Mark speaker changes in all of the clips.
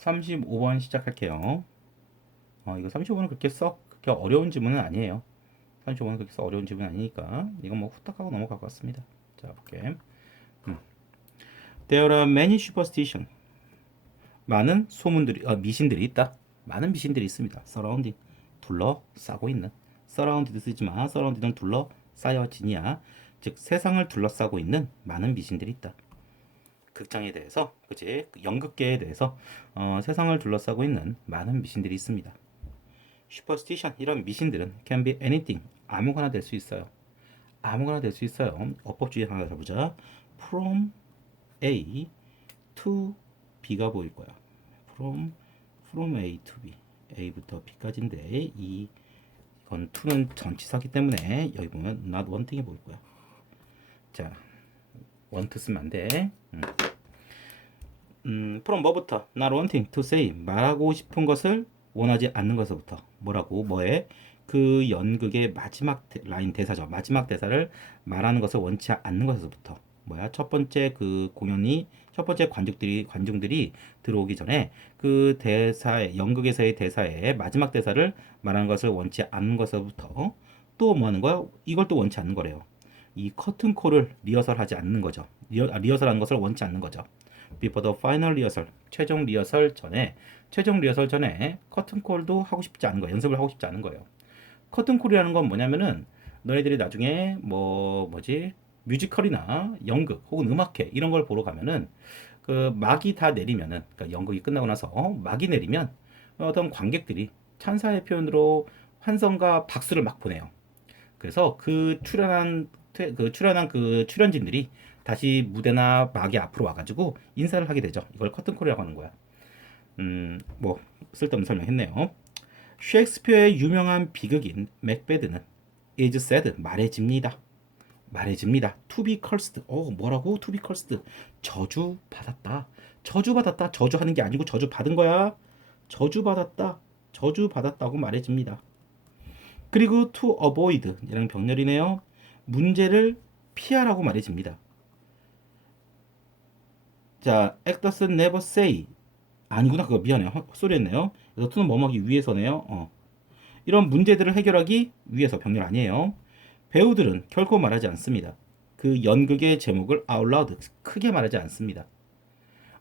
Speaker 1: 35번 시작할게요. 어, 이거 35번은 그렇게 썩 그렇게 어려운 지문은 아니에요. 35번은 그렇게 썩 어려운 지문은 아니니까 이건 뭐 후딱하고 넘어갈 것 같습니다. 자, 볼게. 음. There are many superstition. 많은 소문들이 어, 미신들이 있다. 많은 미신들이 있습니다. surrounding 둘러싸고 있는 surrounded 쓰지만 surrounded는 둘러싸여지니야 즉 세상을 둘러싸고 있는 많은 미신들이 있다. 극장에 대해서 그치 연극계에 대해서 어, 세상을 둘러싸고 있는 많은 미신들이 있습니다. 슈퍼스티션 이런 미신들은 can be anything 아무거나 될 수 있어요. 아무거나 될 수 있어요. 어법주의 하나 잡보자. from A to B가 보일 거야. from from A to B A부터 B까지인데 이 이건 to는 전치사기 때문에 여기 보면 not wanting이 보일 거야. 자, want 쓰면 안 돼. 음. 음, from 뭐부터? not wanting to say 말하고 싶은 것을 원하지 않는 것부터 뭐라고 뭐에 그 연극의 마지막 대- 라인 대사죠. 마지막 대사를 말하는 것을 원치 않는 것에서부터 뭐야? 첫 번째 그 공연이 첫 번째 관중들이 관중들이 들어오기 전에 그 대사의 연극에서의 대사의 마지막 대사를 말하는 것을 원치 않는 것에서부터 또 뭐 하는 거야? 이걸 또 원치 않는 거래요. 이 커튼콜을 리허설하지 않는 거죠. 리허, 아, 리허설하는 것을 원치 않는 거죠. Before the final rehearsal, 최종 리허설 전에 최종 리허설 전에 커튼콜도 하고 싶지 않은 거예요. 연습을 하고 싶지 않은 거예요. 커튼콜이라는 건 뭐냐면은 너희들이 나중에 뭐 뭐지 뮤지컬이나 연극 혹은 음악회 이런 걸 보러 가면은 그 막이 다 내리면은 그러니까 연극이 끝나고 나서 막이 내리면 어떤 관객들이 찬사의 표현으로 환성과 박수를 막 보내요. 그래서 그 출연한 퇴- 그 출연한 그 출연진들이 다시 무대나 막이 앞으로 와가지고 인사를 하게 되죠. 이걸 커튼콜이라고 하는 거야. 음, 뭐 쓸데없는 설명했네요. 셰익스피어의 유명한 비극인 맥베드는 is said 말해집니다. 말해집니다. To be cursed. 어, 뭐라고? To be cursed. 저주 받았다. 저주 받았다. 저주하는 게 아니고 저주 받은 거야. 저주 받았다. 저주 받았다고 말해집니다. 그리고 to avoid 이라는 병렬이네요. 문제를 피하라고 말해집니다. 자, actors never say. 아니구나 그거. 미안해요. 헛소리했네요. 그래서 to는 뭐뭐하기 위해서네요. 어. 이런 문제들을 해결하기 위해서 병렬 아니에요. 배우들은 결코 말하지 않습니다. 그 연극의 제목을 loud 크게 말하지 않습니다.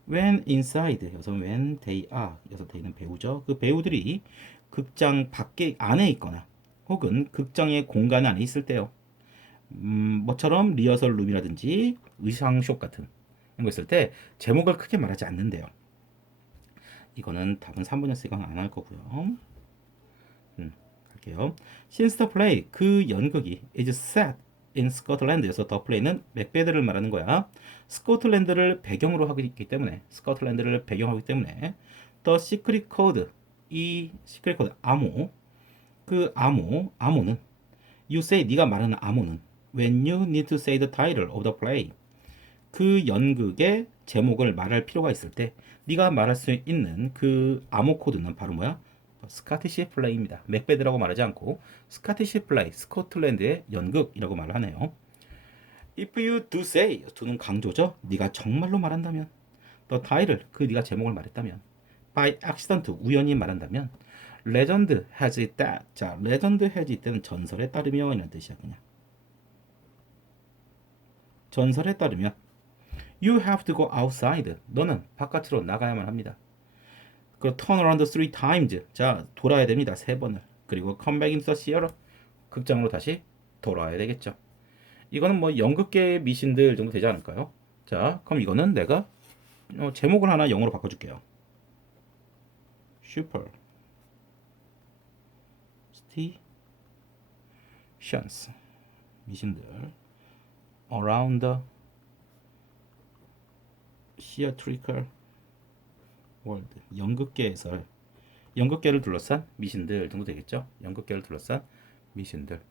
Speaker 1: When inside 여기서 when they are 여기서 they는 배우죠. 그 배우들이 극장 밖에 안에 있거나 혹은 극장의 공간 안에 있을 때요. 음, 뭐처럼 리허설 룸이라든지 의상숍 같은 있을 때 제목을 크게 말하지 않는데요 이거는 답은 3번이었으니까 안할 거고요. 음. Since the play, 그 연극이 is set in Scotland에서 the play는 맥베드를 말하는 거야. 스코틀랜드를 배경으로 하고 있기 때문에 스코틀랜드를 배경으로 하기 때문에 the secret code 이 시크릿 코드 암호 그 암호 암호는 you say 네가 말하는 암호는 when you need to say the title of the play 그 연극의 제목을 말할 필요가 있을 때 네가 말할 수 있는 그 암호 코드는 바로 뭐야? 스카티시 플레이입니다. 맥베드라고 말하지 않고 스카티시 플레이, 스코틀랜드의 연극이라고 말을 하네요. If you do say, do는 강조죠. 네가 정말로 말한다면, the title, 그 네가 제목을 말했다면, by accident, 우연히 말한다면, legend has it that. 자, legend has it 때는 전설에 따르며 이런 뜻이야 그냥. 전설에 따르면 You have to go outside. 너는 바깥으로 나가야만 합니다. 그 turn around three times. 자, 돌아야 됩니다. 세 번을. 그리고 come back into the theater. 극장으로 다시 돌아와야 되겠죠. 이거는 뭐 연극계 미신들 정도 되지 않을까요? 자, 그럼 이거는 내가 어, 제목을 하나 영어로 바꿔줄게요. Super Stations 미신들 around the theatrical world 연극계에서 연극계를 둘러싼 미신들 정도 되겠죠? 연극계를 둘러싼 미신들